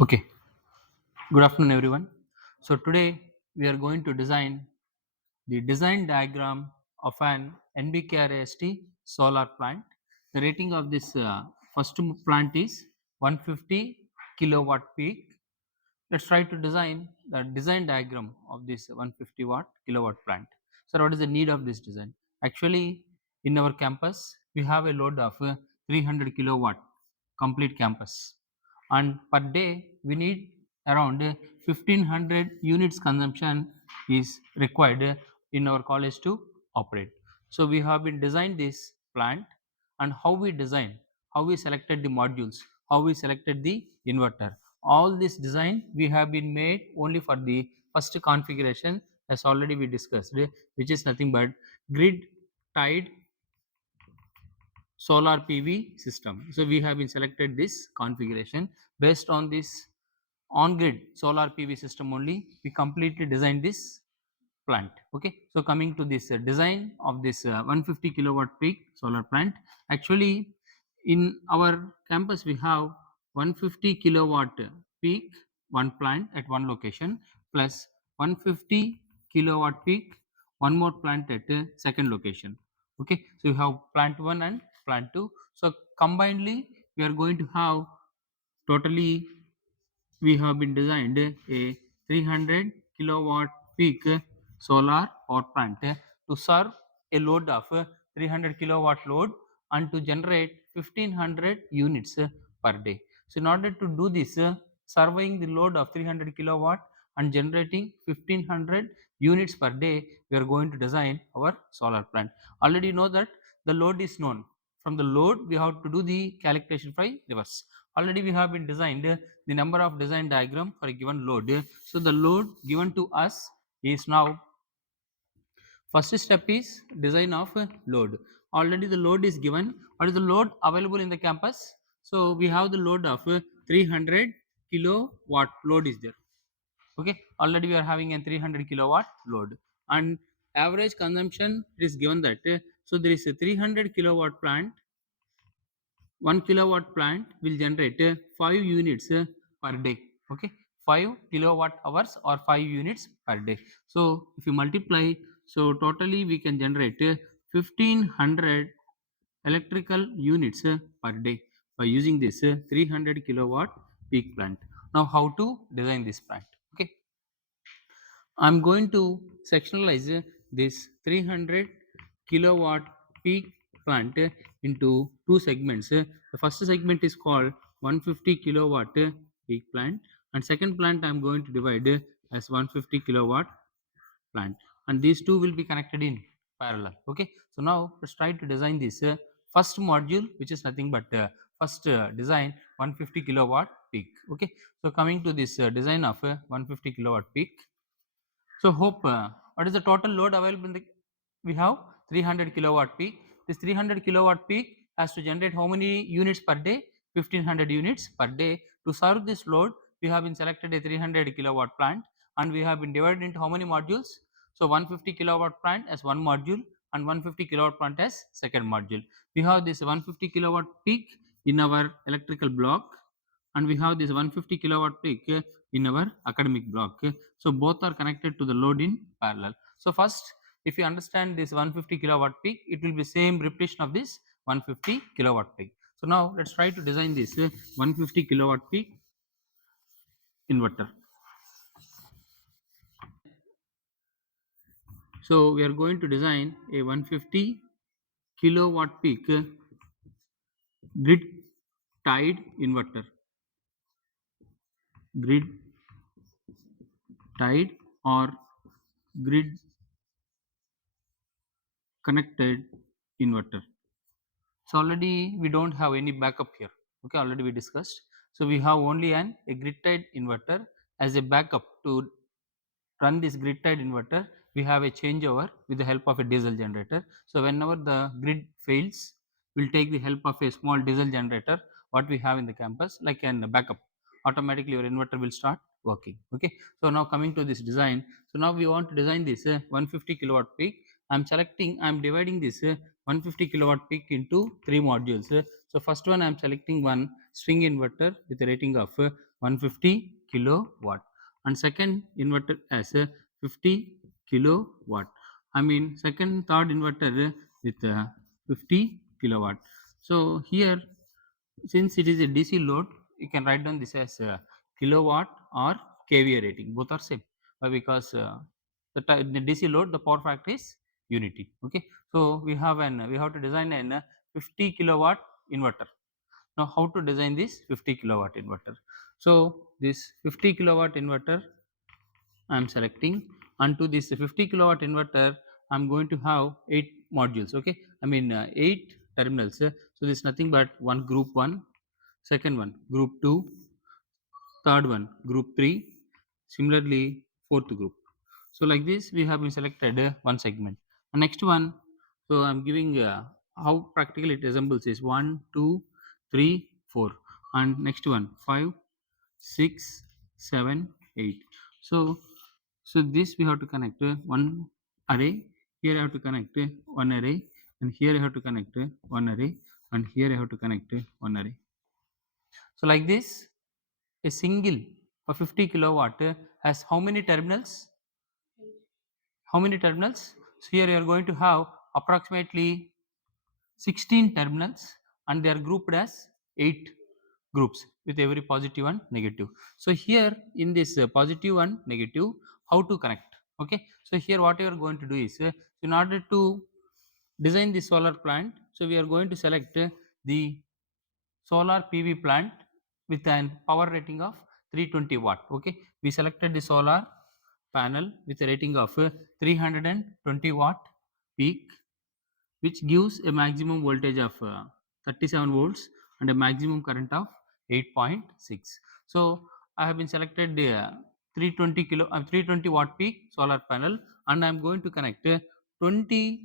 Okay, good afternoon everyone. So today we are going to design the design diagram of an NBKRIST solar plant. The rating of this first plant is 150 kilowatt peak. Let's try to design the design diagram of this 150 watt kilowatt plant. So what is the need of this design? Actually, in our campus we have a load of 300 kilowatt complete campus, and per day we need around 1500 units consumption is required in our college to operate. So we have been designed this plant, and how we design, how we selected the modules, how we selected the inverter, all this design we have been made only for the first configuration, as already we discussed, which is nothing but grid tied solar PV system. So we have been selected this configuration based on this on grid solar PV system only. We completely designed this plant. Okay, so coming to this design of this 150 kilowatt peak solar plant. Actually, in our campus we have 150 kilowatt peak one plant at one location, plus 150 kilowatt peak one more plant at a second location. Okay, so you have plant 1 and plant 2. So combinedly we are going to have totally, we have been designed a 300 kilowatt peak solar power plant to serve a load of 300 kilowatt load and to generate 1500 units per day. So in order to do this, surveying the load of 300 kilowatt and generating 1500 units per day, we are going to design our solar plant. Already you know that the load is known. From the load we have to do the calculation by reverse. Already we have been designed the number of design diagram for a given load. So the load given to us is now, first step is design of load. Already the load is given. What is the load available in the campus? So we have the load of 300 kilowatt load is there. Okay, already we are having a 300 kilowatt load, and average consumption is given that so there is a 300 kilowatt plant. 1 kilowatt plant will generate 5 units per day. Okay, 5 kilowatt hours or 5 units per day. So if you multiply, so totally we can generate 1500 electrical units per day by using this 300 kilowatt peak plant. Now how to design this plant? Okay, I'm going to sectionalize this 300 kilowatt peak plant into two segments. The first segment is called 150 kilowatt peak plant, and second plant I'm going to divide as 150 kilowatt plant, and these two will be connected in parallel. Okay, so now let's try to design this first module, which is nothing but first design 150 kilowatt peak. Okay, so coming to this design of 150 kilowatt peak. So hope, what is the total load available in the, we have 300 kilowatt peak. This 300 kilowatt peak has to generate how many units per day? 1500 units per day. To serve this load, we have been selected a 300 kilowatt plant, and we have been divided into how many modules? So 150 kilowatt plant as one module and 150 kilowatt plant as second module. We have this 150 kilowatt peak in our electrical block, and we have this 150 kilowatt peak in our academic block. So both are connected to the load in parallel. So first, if you understand this 150 kilowatt peak, it will be same repetition of this 150 kilowatt peak. So now let's try to design this 150 kilowatt peak inverter. So we are going to design a 150 kilowatt peak grid tied inverter. Grid tied or grid connected inverter. So already we don't have any backup here. Okay, already we discussed. So we have only a grid tied inverter as a backup. To run this grid tied inverter, we have a changeover with the help of a diesel generator. So whenever the grid fails, we'll take the help of a small diesel generator what we have in the campus, like a backup. Automatically your inverter will start working. Okay, so now coming to this design. So now we want to design this 150 kilowatt peak. I'm dividing this 150 kilowatt peak into three modules. So first one I'm selecting one string inverter with a rating of 150 kilowatt, and second inverter as 50 kilowatt. I mean second third inverter with 50 kilowatt. So here, since it is a DC load, you can write down this as kilowatt or kVA rating. Both are same. Why? Because the DC load, the power factor is unity. Okay. So we have to design an 50 kilowatt inverter. Now how to design this 50 kilowatt inverter? So this 50 kilowatt inverter I am selecting, and to this 50 kilowatt inverter I am going to have 8 modules. Okay. I mean 8 terminals. So this is nothing but one group 1, second one group 2, third one group 3, similarly fourth group. So like this we have been selected one segment. The next one, so I'm giving how practically it resembles is 1 2 3 4, and next one 5 6 7 8. So this we have to connect one array, here I have to connect one array, and here I have to connect one array, and here I have to connect one array. So like this, a single for 50 kilowatt has how many terminals? How many terminals? So here you are going to have approximately 16 terminals, and they are grouped as 8 groups with every positive and negative. So here in this positive and negative, how to connect? Okay. So here what you are going to do is, in order to design the solar plant, so we are going to select the solar PV plant with an power rating of 320 watt. Okay, we selected the solar panel with a rating of 320 watt peak, which gives a maximum voltage of 37 volts and a maximum current of 8.6. So I have been selected the 320 watt peak solar panel, and I am going to connect 20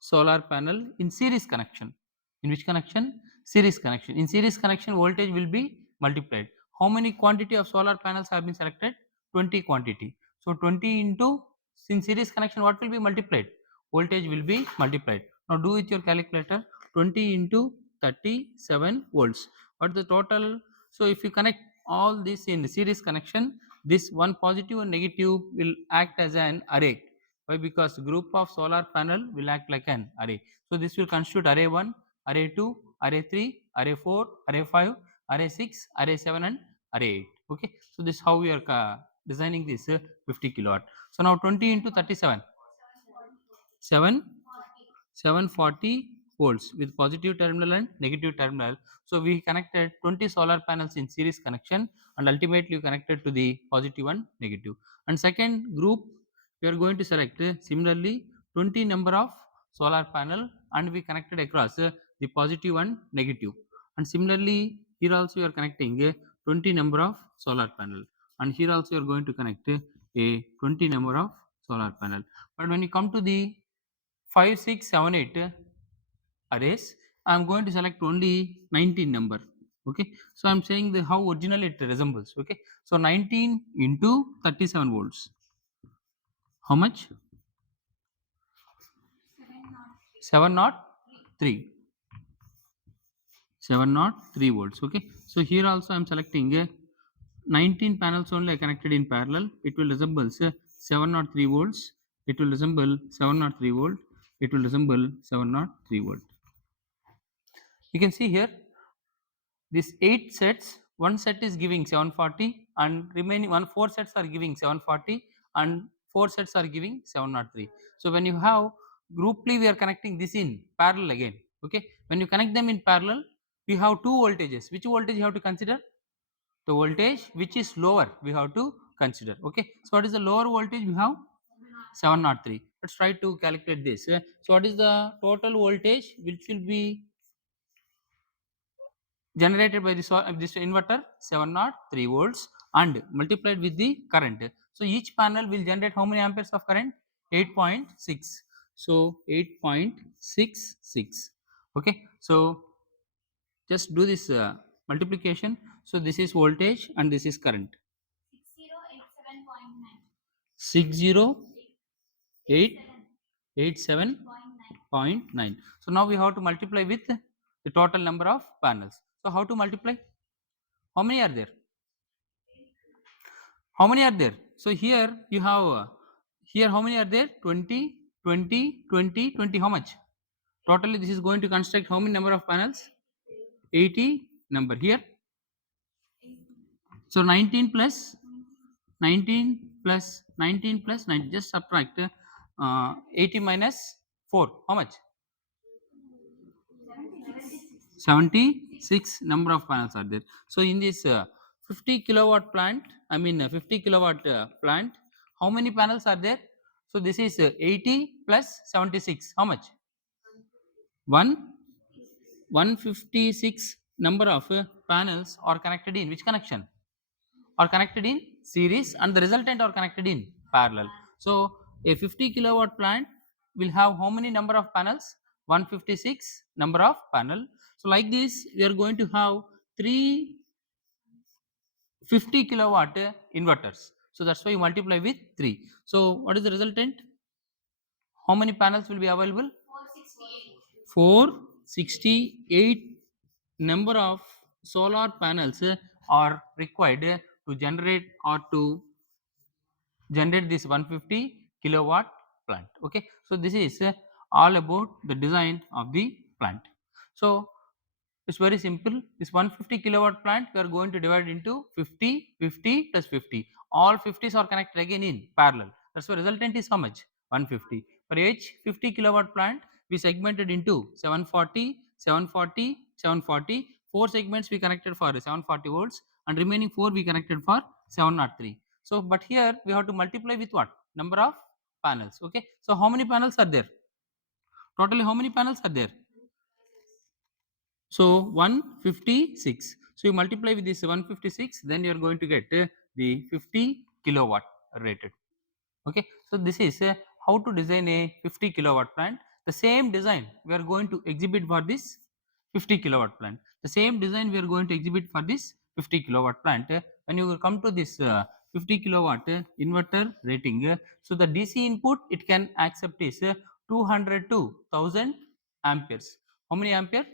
solar panel in series connection. In which connection? Series connection. In series connection, voltage will be multiplied. How many quantity of solar panels have been selected? 20 quantity. So 20 into, in series connection, what will be multiplied? Voltage will be multiplied. Now do with your calculator. 20 into 37 volts. What the total? So if you connect all this in series connection, this one positive and negative will act as an array. Why? Because group of solar panel will act like an array. So this will constitute array 1, array 2, array 3, array 4, array 5, array 6, array 7, and array 8. Okay. So this is how we are designing this 50 kilowatt. So now 20 into 37, 7 740 volts with positive terminal and negative terminal. So we connected 20 solar panels in series connection, and ultimately connected to the positive and negative. And second group, we are going to select similarly 20 number of solar panel, and we connected across the positive and negative. And similarly here also we are connecting 20 number of solar panel, and here also you are going to connect a 20 number of solar panel. But when you come to the 5 6 7 8 arrays, I am going to select only 19 number. Okay. So I am saying the how originally it resembles. Okay. So 19 into 37 volts, how much? 703. 703 volts. Okay. So here also I am selecting 19 panels only are connected in parallel. It will resemble 703 volts. It will resemble 703 volt. It will resemble 703 volt. You can see here these 8 sets, one set is giving 740, and remaining 4 sets are giving 740, and 4 sets are giving 703. So when you have grouply, we are connecting this in parallel again. Okay. When you connect them in parallel, we have two voltages. Which voltage you have to consider? The voltage which is lower we have to consider. Okay. So what is the lower voltage? We have 703. Let's try to calculate this. So what is the total voltage which will be generated by this inverter? 703 volts, and multiplied with the current. So each panel will generate how many amperes of current? 8.6. So 8.66. Okay. So just do this multiplication. So this is voltage and this is current. 6087.9. So now we have to multiply with the total number of panels. So how to multiply? How many are there? How many are there? So here you have here how many are there? 20, 20, 20, 20. How much? Totally this is going to construct how many number of panels? 80 number here. So 19 plus 19 plus 19 plus 9, just subtract 80 minus 4. How much? 76 number of panels are there. So in this 50 kilowatt plant, 50 kilowatt plant, how many panels are there? So this is 80 plus 76. How much? 1 156 number of panels are connected in which connection? Are connected in series, and the resultant are connected in parallel. So a 50 kilowatt plant will have how many number of panels? 156 number of panel. So like this we are going to have three 50 kilowatt inverters. So that's why you multiply with 3. So what is the resultant? How many panels will be available? 468 number of solar panels are required to generate or to generate this 150 kilowatt plant. Okay, so this is all about the design of the plant. So it's very simple. This 150 kilowatt plant we are going to divide into 50, 50 plus 50. All 50s are connected again in parallel. That's why resultant is how much? 150. For each 50 kilowatt plant, we segmented into 740, 740, 740. Four segments we connected for 740 volts, and remaining four we connected for 703. So, but here we have to multiply with what? Number of panels. Okay. So, how many panels are there? Totally, how many panels are there? So 156. So you multiply with this 156, then you are going to get the 50 kilowatt rated. Okay, so this is how to design a 50 kilowatt plant. The same design we are going to exhibit for this 50 kilowatt plant. The same design we are going to exhibit for this 50 kilowatt plant. When you come to this 50 kilowatt inverter rating, so the DC input it can accept is 200 to 1000 amperes. How many ampere?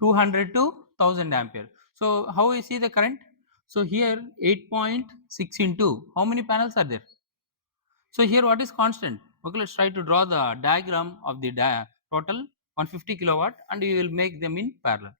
200 to 1000 ampere. So how we see the current? So here 8.6 into how many panels are there? So here what is constant? Okay, let's try to draw the diagram of the total 150 kilowatt, and you will make them in parallel.